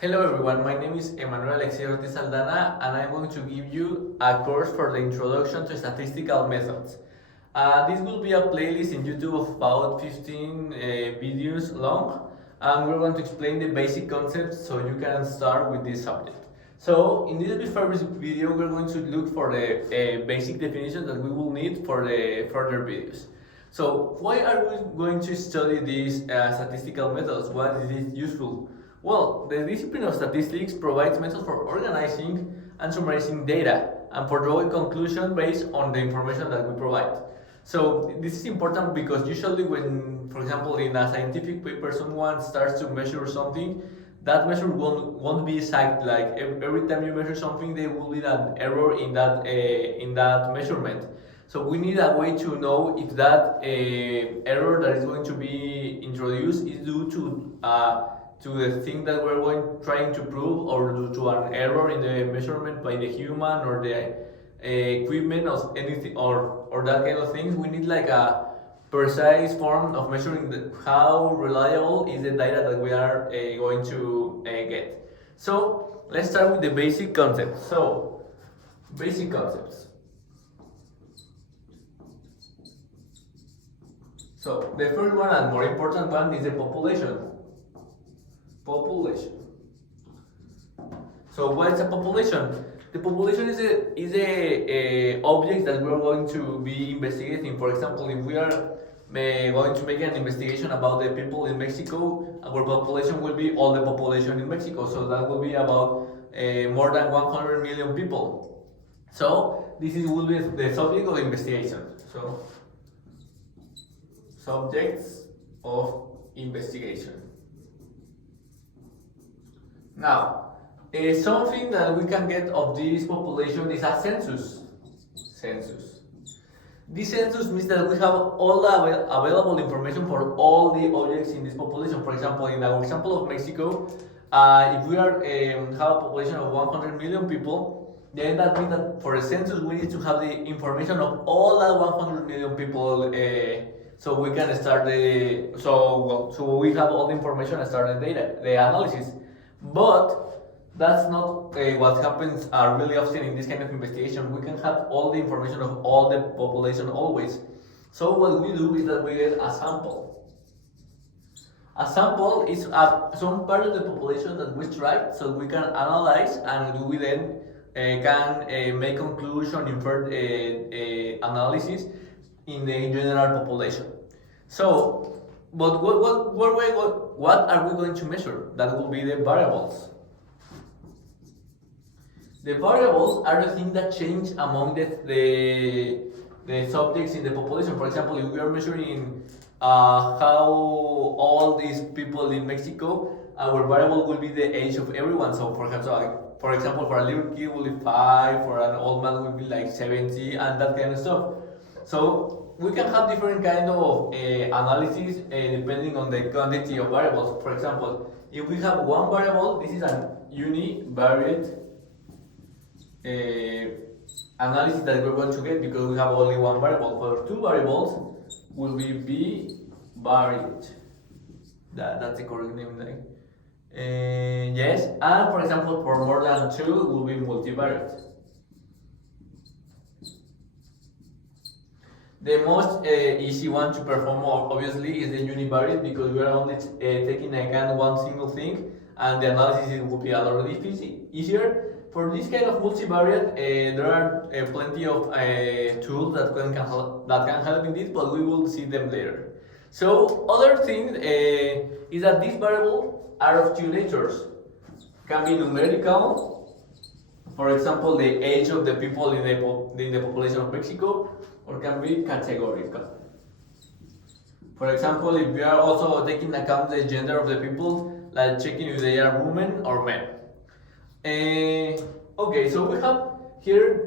Hello everyone, my name is Emmanuel Alexei Ortiz Aldana and I'm going to give you a course for the introduction to statistical methods. This will be a playlist in YouTube of about 15 videos long and we're going to explain the basic concepts so you can start with this subject. So in this first video we're going to look for the basic definitions that we will need for the further videos. So why are we going to study these statistical methods? Why is it useful? Well, the discipline of statistics provides methods for organizing and summarizing data and for drawing conclusions based on the information that we provide. So this is important because usually when, for example, in a scientific paper, someone starts to measure something, that measure won't be exact. Like every time you measure something, there will be an error in that measurement. So we need a way to know if that error that is going to be introduced is due to the thing that we're trying to prove, or due to an error in the measurement by the human or the equipment or anything or that kind of things. We need like a precise form of measuring how reliable is the data that we are going to get. So let's start with the basic concepts. So basic concepts. So the first one and more important one is the population. Population. So what is a population? The population is a object that we are going to be investigating. For example, if we are going to make an investigation about the people in Mexico, our population will be all the population in Mexico. So that will be about more than 100 million people. So will be the subject of investigation. So subjects of investigation. Now, something that we can get of this population is a census. Census. This census means that we have all the available information for all the objects in this population. For example, in our example of Mexico, if we are have a population of 100 million people, then that means that for a census we need to have the information of all that 100 million people. So we can start so we have all the information and start the data, the analysis. But that's not what happens really often in this kind of investigation. We can have all the information of all the population always. So what we do is that we get a sample. A sample is some part of the population that we track, so we can analyze and we then can make conclusion, infer analysis in the general population. So, but what are we going to measure? That will be the variables. The variables are the things that change among the subjects in the population. For example, if we are measuring how all these people in Mexico, our variable will be the age of everyone. So, for example, for a little kid will be 5, for an old man will be like 70, and that kind of stuff. So we can have different kind of analysis depending on the quantity of variables. For example, if we have one variable, this is an univariate analysis that we're going to get because we have only one variable. For two variables, will be bivariate. That's the correct name, right? Yes, and for example, for more than two, will be multivariate. The most easy one to perform obviously is the univariate because we are only taking account one single thing and the analysis will be a lot easier. For this kind of multivariate, there are plenty of tools that can help in this, but we will see them later. So other thing is that these variables are of two natures. Can be numerical, for example, the age of the people in the population of Mexico, or can be categorical. For example, if we are also taking account the gender of the people, like checking if they are women or men. Okay, so we have here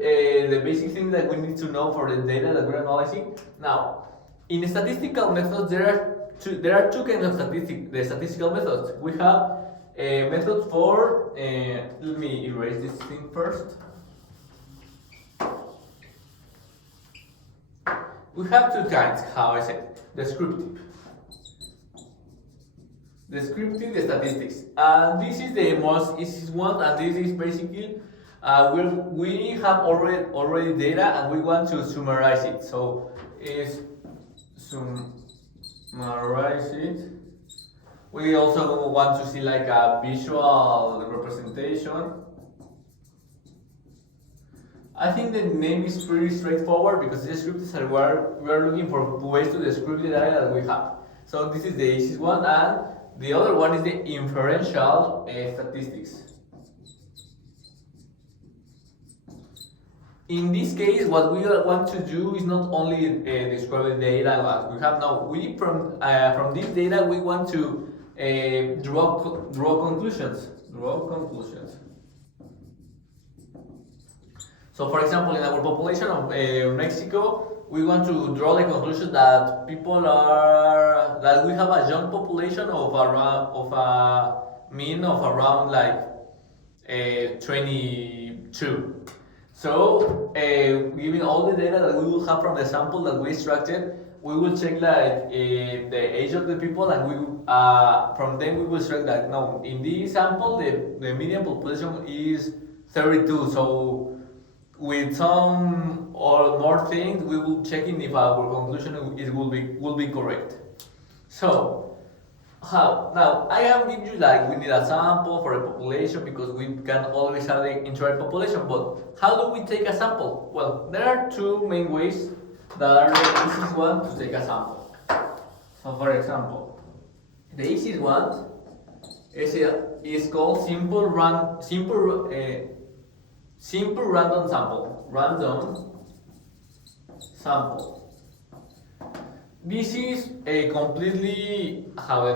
the basic thing that we need to know for the data that we're analyzing. Now, in statistical methods, there are two kinds of statistical methods. We have a method for, let me erase this thing first. We have two kinds, how I said, descriptive. descriptive statistics. This is the most easiest one, and this is basically we have already data and we want to summarize it. So is summarize it. We also want to see like a visual representation. I think the name is pretty straightforward because descriptive is where we are looking for ways to describe the data that we have. So this is the easiest one, and the other one is the inferential statistics. In this case, what we want to do is not only describe the data that we have now. We from this data we want to draw conclusions. So, for example, in our population of Mexico, we want to draw the conclusion that we have a young population of a mean of around like 22. So, given all the data that we will have from the sample that we extracted, we will check like the age of the people, and we from them we will check that no, in this sample the median population is 32. So, with some or more things, we will check in if our conclusion will be correct. So, how now I have given you like we need a sample for a population because we can always have the entire population. But how do we take a sample? Well, there are two main ways that are the easiest one to take a sample. So, for example, the easiest one is called simple random sample. This is a completely how the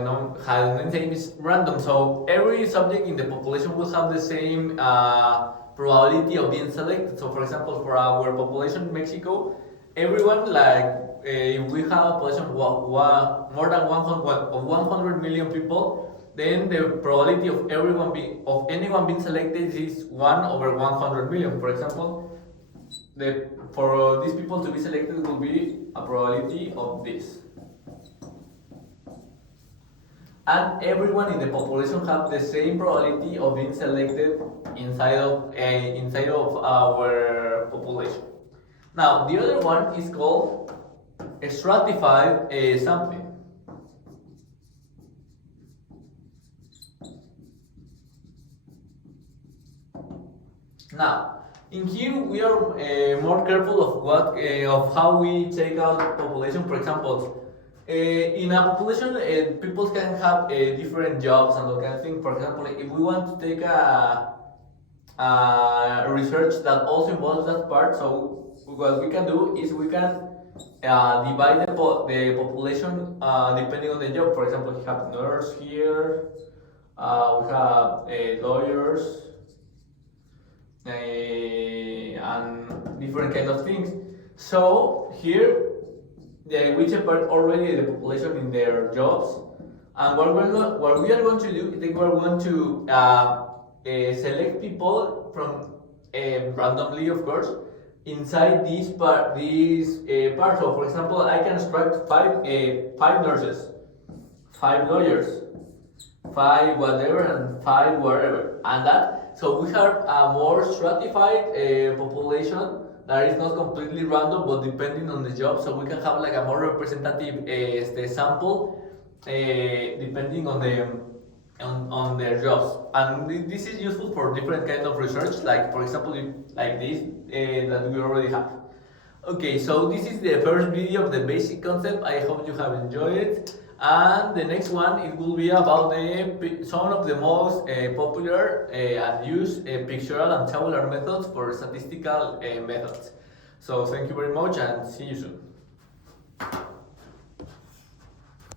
name is random. So every subject in the population will have the same probability of being selected. So for example, for our population in Mexico, everyone like if we have a population of more than 100 million people, then the probability of anyone being selected is 1/100 million. For example, for these people to be selected will be a probability of this. And everyone in the population have the same probability of being selected inside of our population. Now the other one is called a stratified sampling. Now, in here we are more careful of how we take out population. For example, in a population, people can have different jobs and all kind of thing. For example, if we want to take a research that also involves that part, so what we can do is we can divide the population depending on the job. For example, we have nurse here, we have lawyers. And different kind of things. So here we separate already the population in their jobs, and what we are going to do is we are going to select people from randomly, of course, inside this part. So, for example, I can extract five nurses, 5 lawyers, 5 whatever, and 5 whatever, and that. So we have a more stratified population that is not completely random, but depending on the job. So we can have like a more representative sample depending on their jobs. And this is useful for different kind of research, like for example, like this that we already have. Okay, so this is the first video of the basic concept. I hope you have enjoyed it. And the next one, it will be about some of the most popular and used pictorial and tabular methods for statistical methods. So thank you very much and see you soon.